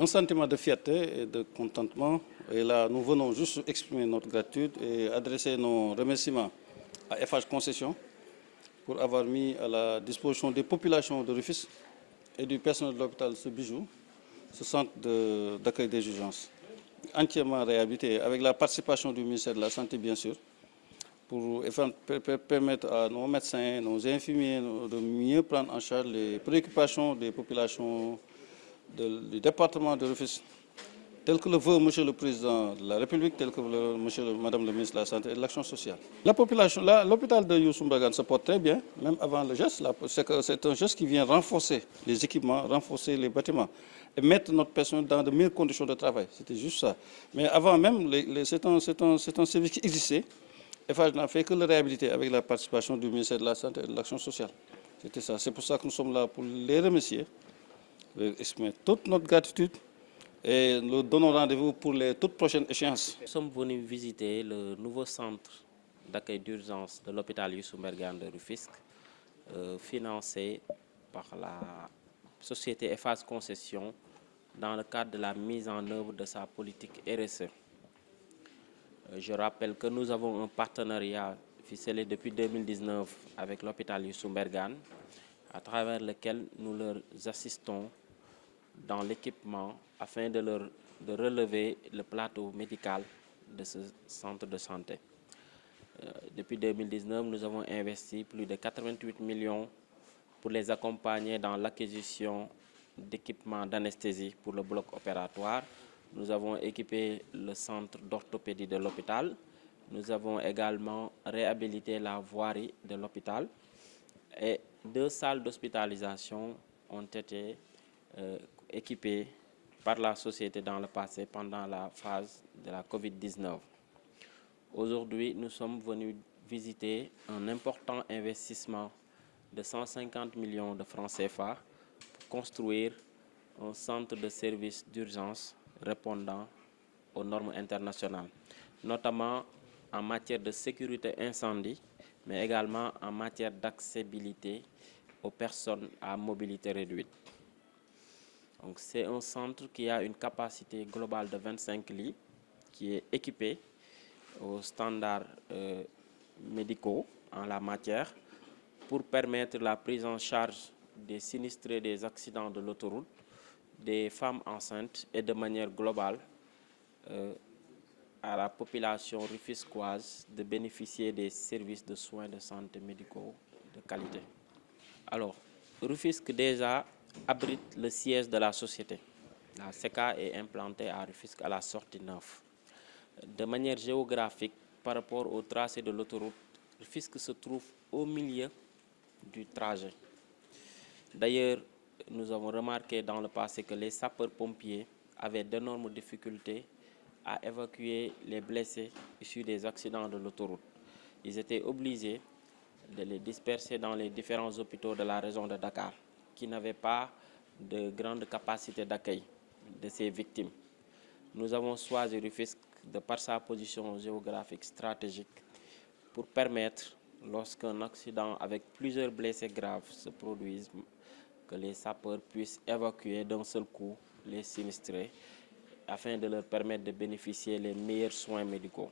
Un sentiment de fierté et de contentement. Et là, nous venons juste exprimer notre gratitude et adresser nos remerciements à FH Concession pour avoir mis à la disposition des populations de Rufisque et du personnel de l'hôpital ce bijou, ce centre d'accueil des urgences, entièrement réhabilité avec la participation du ministère de la Santé, bien sûr, pour permettre à nos médecins, nos infirmiers de mieux prendre en charge les préoccupations des populations du département de Rufisque, tel que le veut Monsieur le Président de la République, tel que le Madame le ministre de la Santé et de l'Action sociale. La population, l'hôpital de Youssou Mbargane se porte très bien, même avant le geste. C'est un geste qui vient renforcer les équipements, renforcer les bâtiments et mettre notre personnel dans de meilleures conditions de travail. C'était juste ça. Mais avant même, c'est un service qui existait. FH n'a fait que le réhabiliter avec la participation du ministère de la Santé et de l'Action sociale. C'était ça. C'est pour ça que nous sommes là pour les remercier, exprimer toute notre gratitude et nous donnons rendez-vous pour les toutes prochaines échéances. Nous sommes venus visiter le nouveau centre d'accueil d'urgence de l'hôpital Youssou Mbargane de Rufisque, financé par la société FH Concession dans le cadre de la mise en œuvre de sa politique RSE. Je rappelle que nous avons un partenariat ficelé depuis 2019 avec l'hôpital Youssou Mbargane, à travers lequel nous leur assistons dans l'équipement afin de relever le plateau médical de ce centre de santé. Depuis 2019, nous avons investi plus de 88 millions pour les accompagner dans l'acquisition d'équipements d'anesthésie pour le bloc opératoire. Nous avons équipé le centre d'orthopédie de l'hôpital. Nous avons également réhabilité la voirie de l'hôpital et 2 salles d'hospitalisation ont été équipées par la société dans le passé pendant la phase de la Covid-19. Aujourd'hui, nous sommes venus visiter un important investissement de 150 millions de francs CFA pour construire un centre de services d'urgence répondant aux normes internationales, notamment en matière de sécurité incendie, mais également en matière d'accessibilité aux personnes à mobilité réduite. Donc, c'est un centre qui a une capacité globale de 25 lits, qui est équipé aux standards médicaux en la matière pour permettre la prise en charge des sinistrés des accidents de l'autoroute, des femmes enceintes et de manière globale à la population rufisquoise de bénéficier des services de soins de santé médicaux de qualité. Alors, Rufisque déjà abrite le siège de la société. La SECA est implantée à Rufisque à la sortie 9. De manière géographique, par rapport au tracé de l'autoroute, Rufisque se trouve au milieu du trajet. D'ailleurs, nous avons remarqué dans le passé que les sapeurs-pompiers avaient d'énormes difficultés à évacuer les blessés issus des accidents de l'autoroute. Ils étaient obligés de les disperser dans les différents hôpitaux de la région de Dakar, qui n'avaient pas de grande capacité d'accueil de ces victimes. Nous avons choisi Rufisque de par sa position géographique stratégique pour permettre, lorsqu'un accident avec plusieurs blessés graves se produise, que les sapeurs puissent évacuer d'un seul coup les sinistrés afin de leur permettre de bénéficier des meilleurs soins médicaux.